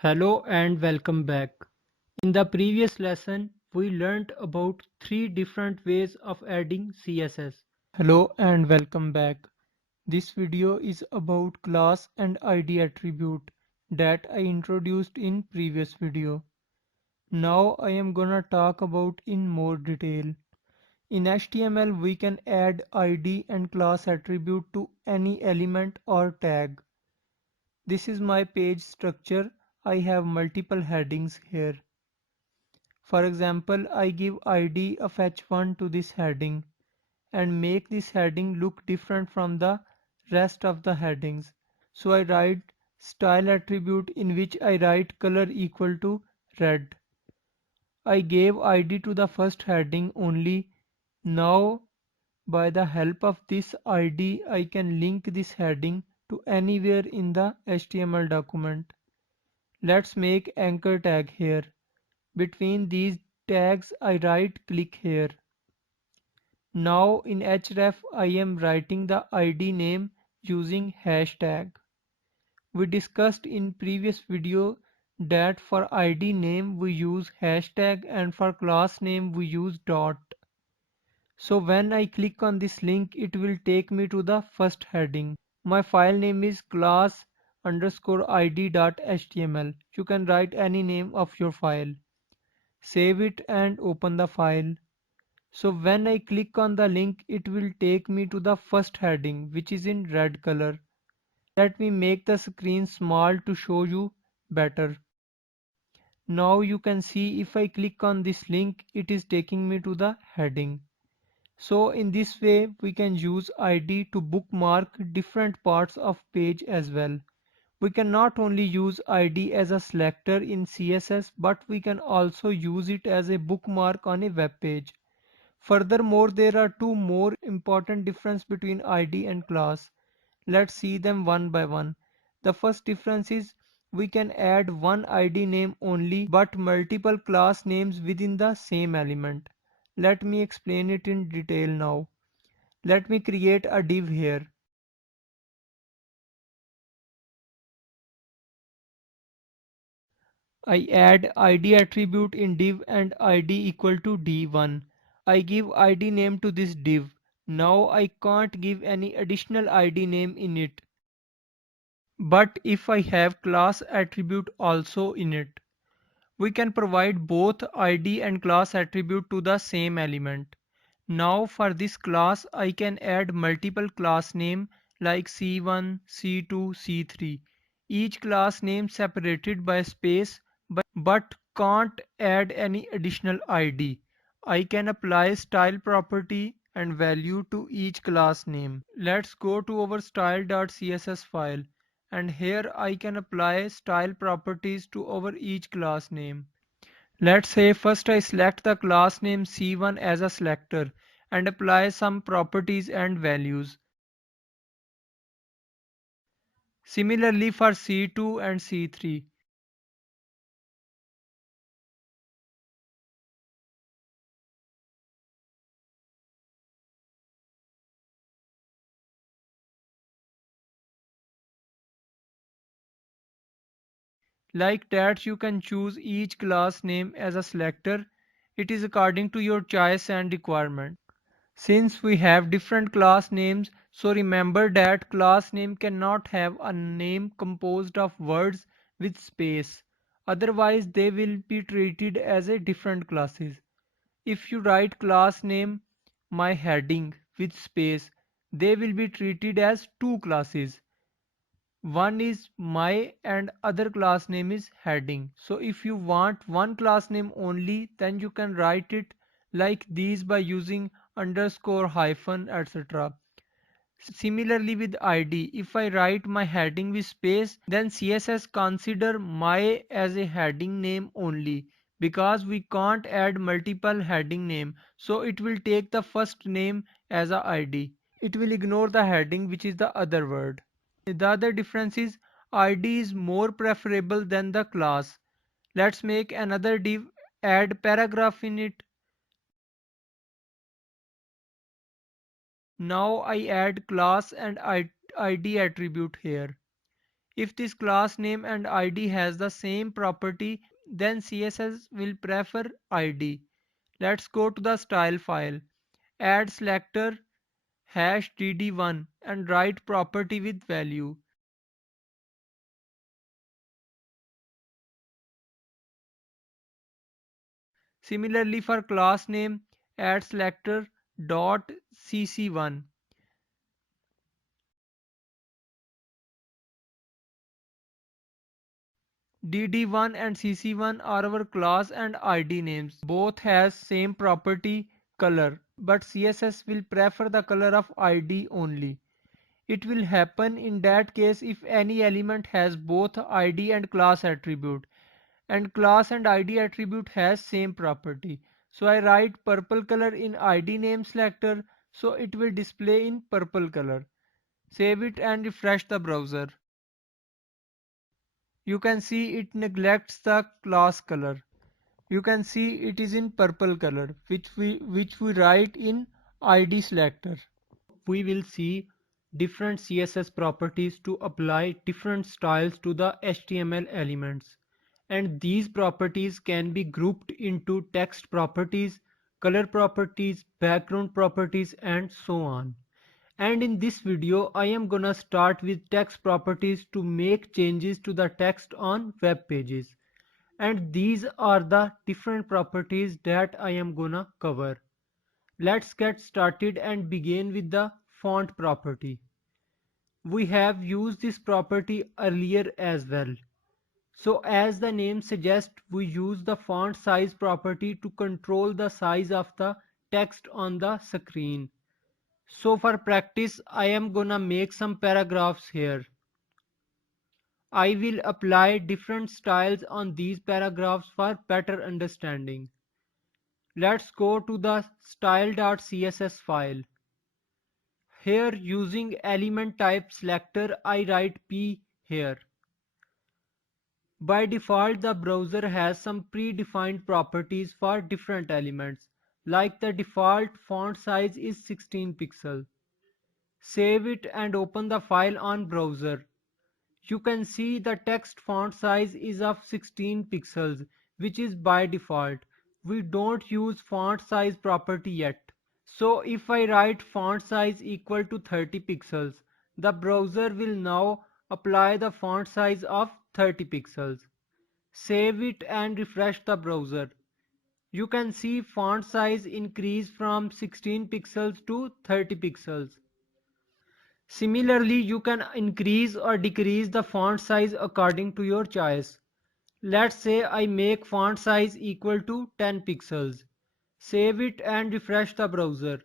Hello and welcome back. In the previous lesson, we learnt about three different ways of adding CSS. Hello and welcome back. This video is about class and ID attribute that I introduced in previous video. Now I am gonna talk about in more detail. In HTML, we can add ID and class attribute to any element or tag. This is my page structure. I have multiple headings here. For example, I give ID of h1 to this heading and make this heading look different from the rest of the headings. So I write style attribute in which I write color equal to red. I gave ID to the first heading only. Now by the help of this ID I can link this heading to anywhere in the HTML document. Let's make anchor tag here. Between these tags I right click here. Now in href I am writing the ID name using hashtag. We discussed in previous video that for ID name we use hashtag and for class name we use dot. So when I click on this link it will take me to the first heading. My file name is class underscore id.html. You can write any name of your file. Save it and open the file. So when I click on the link it will take me to the first heading which is in red color. Let me make the screen small to show you better. Now you can see if I click on this link it is taking me to the heading. So in this way we can use ID to bookmark different parts of page as well. We can not only use ID as a selector in CSS but we can also use it as a bookmark on a web page. Furthermore, there are two more important differences between ID and class. Let's see them one by one. The first difference is we can add one ID name only but multiple class names within the same element. Let me explain it in detail now. Let me create a div here. I add ID attribute in div and ID equal to d1. I give ID name to this div. Now I can't give any additional ID name in it. But if I have class attribute also in it, we can provide both ID and class attribute to the same element. Now for this class I can add multiple class name like C1, C2, C3. Each class name separated by space but can't add any additional ID. I can apply style property and value to each class name. Let's go to our style.css file and here I can apply style properties to our each class name. Let's say first I select the class name C1 as a selector and apply some properties and values. Similarly for C2 and C3. Like that you can choose each class name as a selector. It is according to your choice and requirement. Since we have different class names, so remember that class name cannot have a name composed of words with space. Otherwise they will be treated as a different classes. If you write class name my heading with space, they will be treated as two classes. One is my and other class name is heading. So if you want one class name only, then you can write it like these by using underscore hyphen etc. Similarly with ID, if I write my heading with space, then CSS consider my as a heading name only because we can't add multiple heading name. So it will take the first name as a ID. It will ignore the heading which is the other word. The other difference is ID is more preferable than the class. Let's make another div, add paragraph in it. Now I add class and ID attribute here. If this class name and ID has the same property, then CSS will prefer ID. Let's go to the style file, add selector hash dd1 and write property with value. Similarly for class name, add selector dot cc1. dd1 and cc1 are our class and ID names. Both has same property color, but CSS will prefer the color of ID only. It will happen in that case if any element has both ID and class attribute, and class and ID attribute has same property. So I write purple color in ID name selector, so it will display in purple color. Save it and refresh the browser. You can see it neglects the class color. You can see it is in purple color, which we write in ID selector. We will see different CSS properties to apply different styles to the HTML elements. And these properties can be grouped into text properties, color properties, background properties, and so on. And in this video, I am gonna start with text properties to make changes to the text on web pages. And these are the different properties that I am gonna cover. Let's get started and begin with the font property. We have used this property earlier as well. So as the name suggests, we use the font size property to control the size of the text on the screen. So for practice, I am gonna make some paragraphs here. I will apply different styles on these paragraphs for better understanding. Let's go to the style.css file. Here using element type selector, I write P here. By default, the browser has some predefined properties for different elements, like the default font size is 16 pixels. Save it and open the file on browser. You can see the text font size is of 16 pixels, which is by default. We don't use font size property yet. So if I write font size equal to 30 pixels, the browser will now apply the font size of 30 pixels. Save it and refresh the browser. You can see font size increase from 16 pixels to 30 pixels. Similarly, you can increase or decrease the font size according to your choice. Let's say I make font size equal to 10 pixels. Save it and refresh the browser.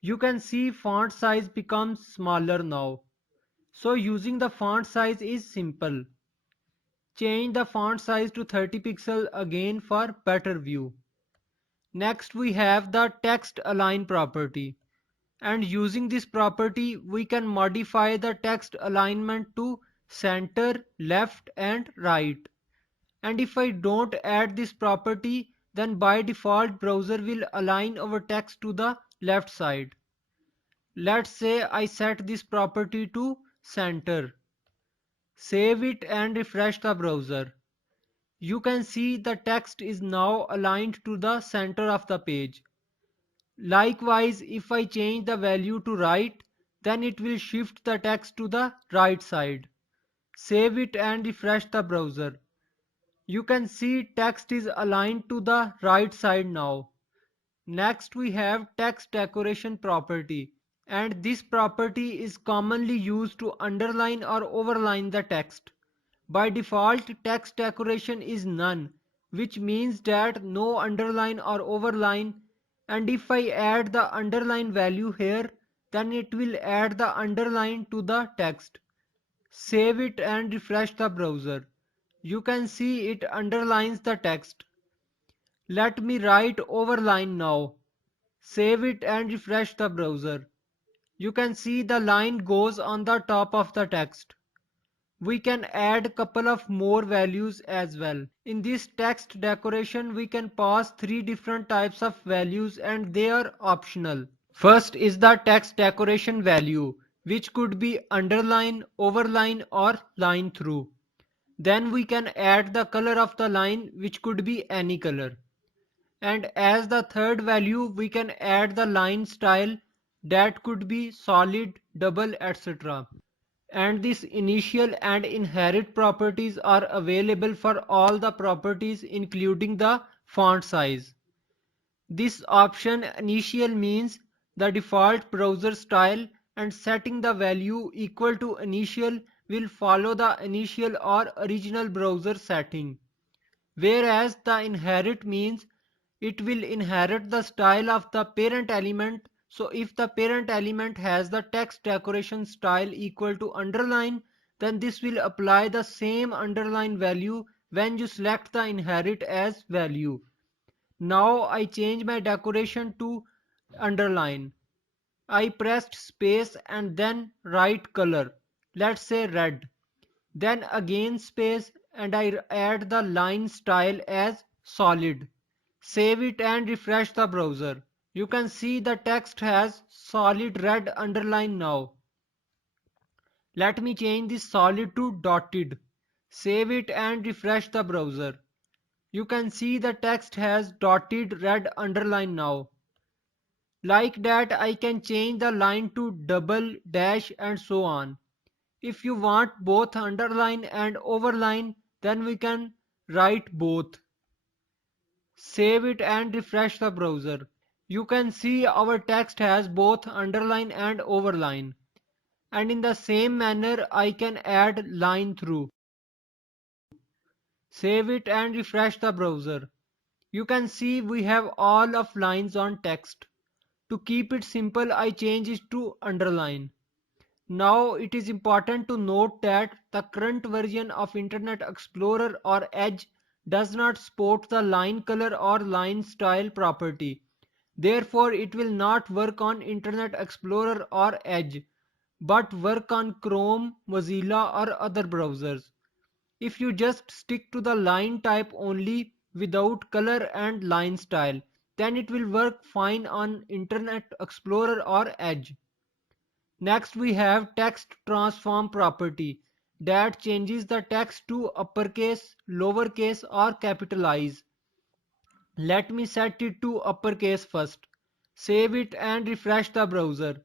You can see font size becomes smaller now. So using the font size is simple. Change the font size to 30 pixels again for better view. Next we have the text align property. And using this property we can modify the text alignment to center, left and right. And if I don't add this property, then by default browser will align our text to the left side. Let's say I set this property to center. Save it and refresh the browser. You can see the text is now aligned to the center of the page. Likewise, if I change the value to right, then it will shift the text to the right side. Save it and refresh the browser. You can see text is aligned to the right side now. Next we have text decoration property, and this property is commonly used to underline or overline the text. By default, text decoration is none, which means that no underline or overline, and if I add the underline value here, then it will add the underline to the text. Save it and refresh the browser. You can see it underlines the text. Let me write overline now. Save it and refresh the browser. You can see the line goes on the top of the text. We can add a couple of more values as well. In this text decoration, we can pass three different types of values and they are optional. First is the text decoration value. which could be underline, overline or line through. Then we can add the color of the line, which could be any color. And as the third value we can add the line style, that could be solid, double, etc. And this initial and inherit properties are available for all the properties including the font size. This option initial means the default browser style, and setting the value equal to initial will follow the initial or original browser setting. Whereas the inherit means it will inherit the style of the parent element. So if the parent element has the text decoration style equal to underline, then this will apply the same underline value when you select the inherit as value. Now I change my decoration to underline. I pressed space and then right color. Let's say red. Then again space and I add the line style as solid. Save it and refresh the browser. You can see the text has solid red underline now. Let me change this solid to dotted. Save it and refresh the browser. You can see the text has dotted red underline now. Like that I can change the line to double, dash and so on. If you want both underline and overline, then we can write both. Save it and refresh the browser. You can see our text has both underline and overline. And in the same manner I can add line through. Save it and refresh the browser. You can see we have all of lines on text. To keep it simple, I change it to underline. Now it is important to note that the current version of Internet Explorer or Edge does not support the line color or line style property. Therefore, it will not work on Internet Explorer or Edge, but work on Chrome, Mozilla or other browsers. If you just stick to the line type only without color and line style, then it will work fine on Internet Explorer or Edge. Next we have text transform property that changes the text to uppercase, lowercase or capitalize. Let me set it to uppercase first. Save it and refresh the browser.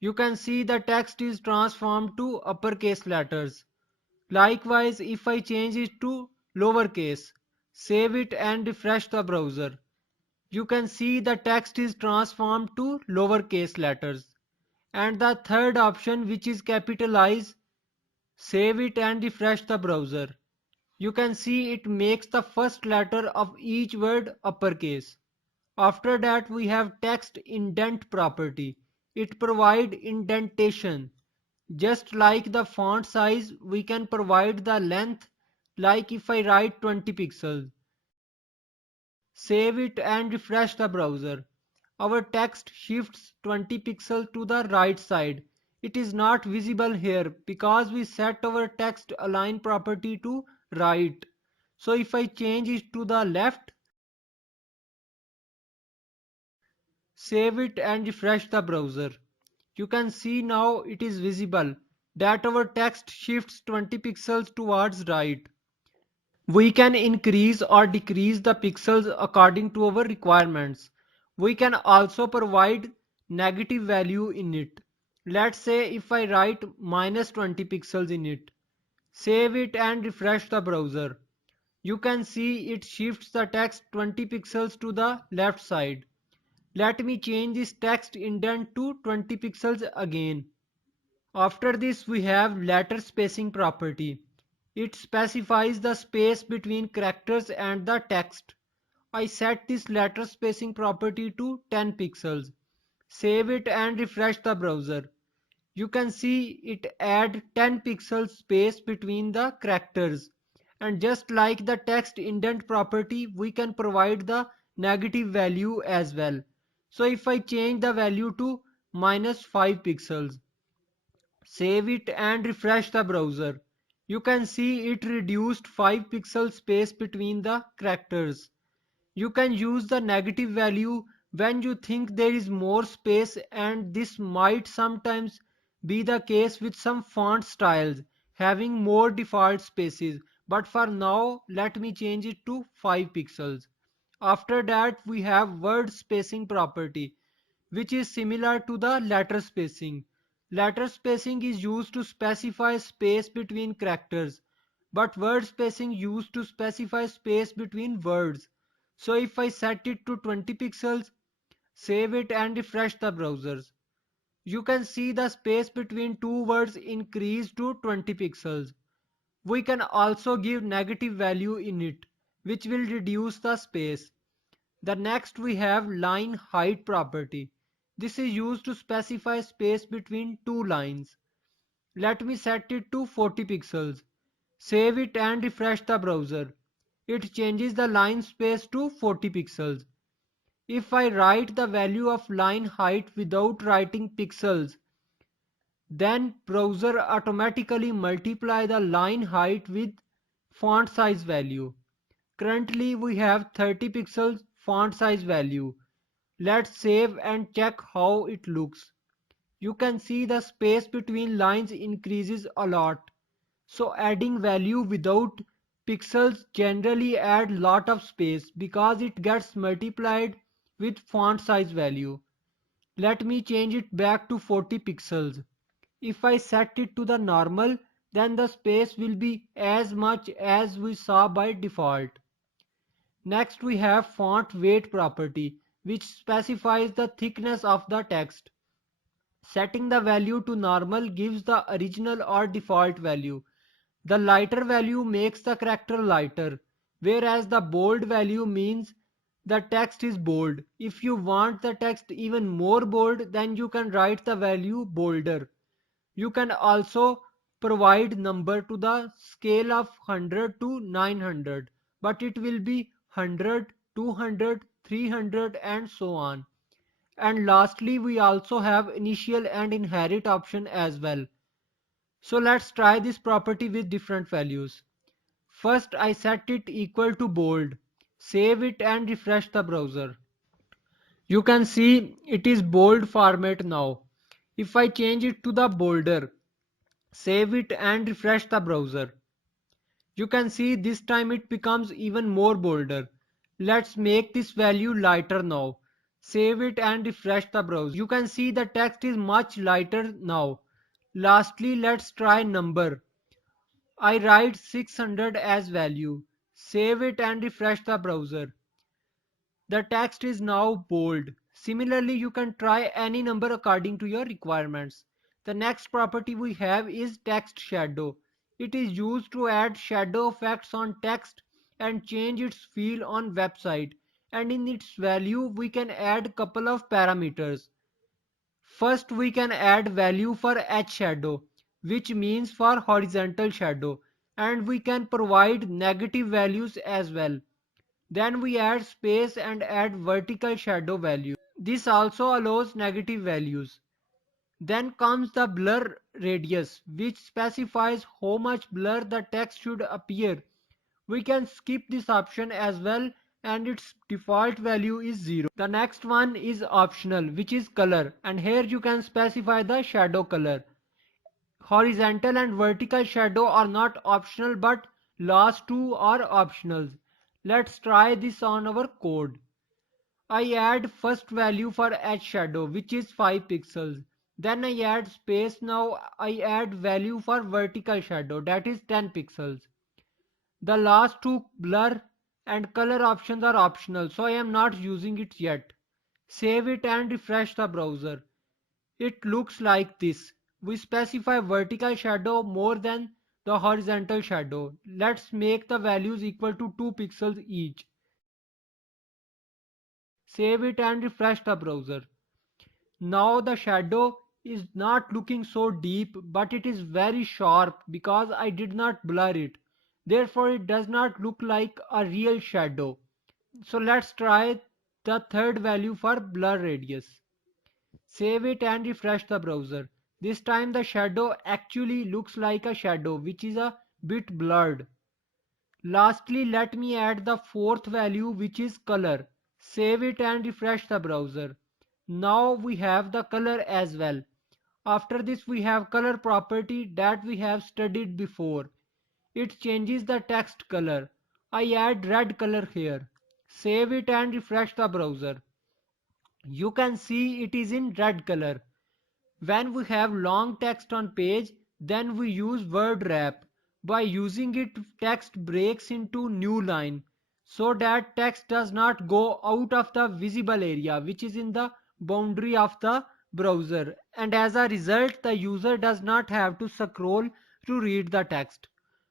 You can see the text is transformed to uppercase letters. Likewise, if I change it to lowercase, save it and refresh the browser. You can see the text is transformed to lowercase letters. And the third option, which is capitalize, save it and refresh the browser. You can see it makes the first letter of each word uppercase. After that we have text indent property. It provides indentation. Just like the font size, we can provide the length, like if I write 20 pixels. Save it and refresh the browser. Our text shifts 20 pixels to the right side. It is not visible here because we set our text align property to right. So if I change it to the left, save it and refresh the browser. You can see now it is visible that our text shifts 20 pixels towards right. We can increase or decrease the pixels according to our requirements. We can also provide negative value in it. Let's say if I write -20 pixels in it. Save it and refresh the browser. You can see it shifts the text 20 pixels to the left side. Let me change this text indent to 20 pixels again. After this we have letter spacing property. It specifies the space between characters and the text. I set this letter spacing property to 10 pixels. Save it and refresh the browser. You can see it add 10 pixels space between the characters. And just like the text indent property, we can provide the negative value as well. So if I change the value to -5 pixels, save it and refresh the browser. You can see it reduced 5 pixel space between the characters. You can use the negative value when you think there is more space, and this might sometimes be the case with some font styles having more default spaces, but for now let me change it to 5 pixels. After that we have word spacing property, which is similar to the letter spacing. Letter spacing is used to specify space between characters, but word spacing used to specify space between words. So if I set it to 20 pixels, save it and refresh the browsers, you can see the space between two words increase to 20 pixels. We can also give negative value in it, which will reduce the space. The next we have line height property. This is used to specify space between two lines. Let me set it to 40 pixels. Save it and refresh the browser. It changes the line space to 40 pixels. If I write the value of line height without writing pixels, then browser automatically multiply the line height with font size value. Currently we have 30 pixels font size value. Let's save and check how it looks. You can see the space between lines increases a lot. So adding value without pixels generally add lot of space because it gets multiplied with font size value. Let me change it back to 40 pixels. If I set it to the normal, then the space will be as much as we saw by default. Next we have font weight property, which specifies the thickness of the text. Setting the value to normal gives the original or default value. The lighter value makes the character lighter, whereas the bold value means the text is bold. If you want the text even more bold, then you can write the value bolder. You can also provide number to the scale of 100 to 900, but it will be 100, 200, 300 and so on. And lastly, we also have initial and inherit option as well. So let's try this property with different values. First, I set it equal to bold. Save it and refresh the browser. You can see it is bold format now. If I change it to the bolder, save it and refresh the browser, you can see this time it becomes even more bolder. Let's make this value lighter now. Save it and refresh the browser. You can see the text is much lighter now. Lastly, let's try number. I write 600 as value. Save it and refresh the browser. The text is now bold. Similarly, you can try any number according to your requirements. The next property we have is text shadow. It is used to add shadow effects on text and change its feel on website. And in its value, we can add couple of parameters. First, we can add value for edge shadow, which means for horizontal shadow, and we can provide negative values as well. Then we add space and add vertical shadow value. This also allows negative values. Then comes the blur radius, which specifies how much blur the text should appear. We can skip this option as well, and its default value is 0. The next one is optional, which is color, and here you can specify the shadow color. Horizontal and vertical shadow are not optional, but last two are optional. Let's try this on our code. I add first value for edge shadow, which is 5 pixels. Then I add space. Now I add value for vertical shadow, that is 10 pixels. The last two blur and color options are optional, so I am not using it yet. Save it and refresh the browser. It looks like this. We specify vertical shadow more than the horizontal shadow. Let's make the values equal to 2 pixels each. Save it and refresh the browser. Now the shadow is not looking so deep, but it is very sharp because I did not blur it. Therefore it does not look like a real shadow. So let's try the third value for blur radius. Save it and refresh the browser. This time the shadow actually looks like a shadow, which is a bit blurred. Lastly, let me add the fourth value, which is color. Save it and refresh the browser. Now we have the color as well. After this we have color property that we have studied before. It changes the text color. I add red color here. Save it and refresh the browser. You can see it is in red color. When we have long text on page, then we use word wrap. By using it, text breaks into new line so that text does not go out of the visible area which is in the boundary of the browser, and as a result the user does not have to scroll to read the text.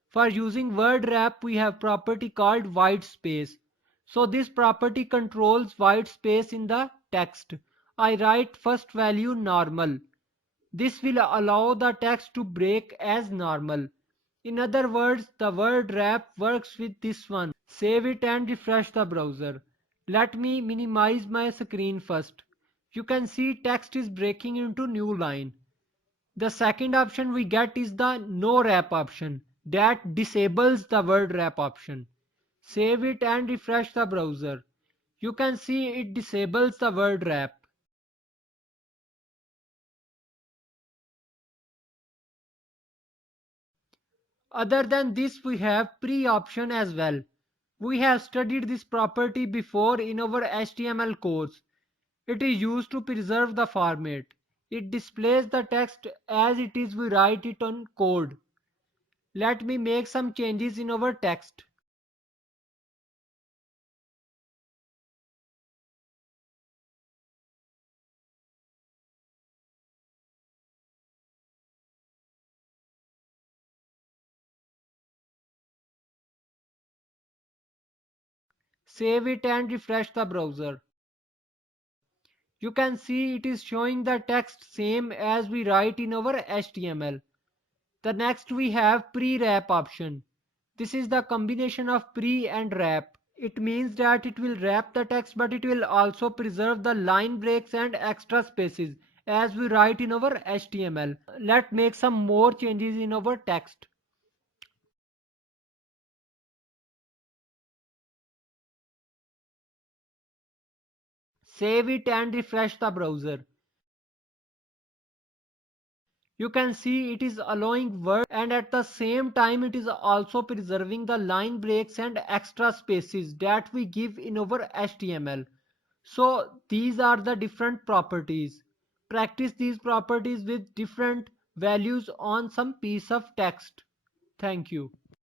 For using word wrap we have property called white space. So this property controls white space in the text. I write first value normal. This will allow the text to break as normal. In other words, the word wrap works with this one. Save it and refresh the browser. Let me minimize my screen first. You can see text is breaking into new line. The second option we get is the no wrap option that disables the word wrap option. Save it and refresh the browser. You can see it disables the word wrap. Other than this we have pre option as well. We have studied this property before in our HTML course. It is used to preserve the format. It displays the text as it is we write it on code. Let me make some changes in our text. Save it and refresh the browser. You can see it is showing the text same as we write in our HTML. The next we have pre-wrap option. This is the combination of pre and wrap. It means that it will wrap the text but it will also preserve the line breaks and extra spaces as we write in our HTML. Let's make some more changes in our text. Save it and refresh the browser. You can see it is allowing word and at the same time it is also preserving the line breaks and extra spaces that we give in our HTML. So these are the different properties. Practice these properties with different values on some piece of text. Thank you.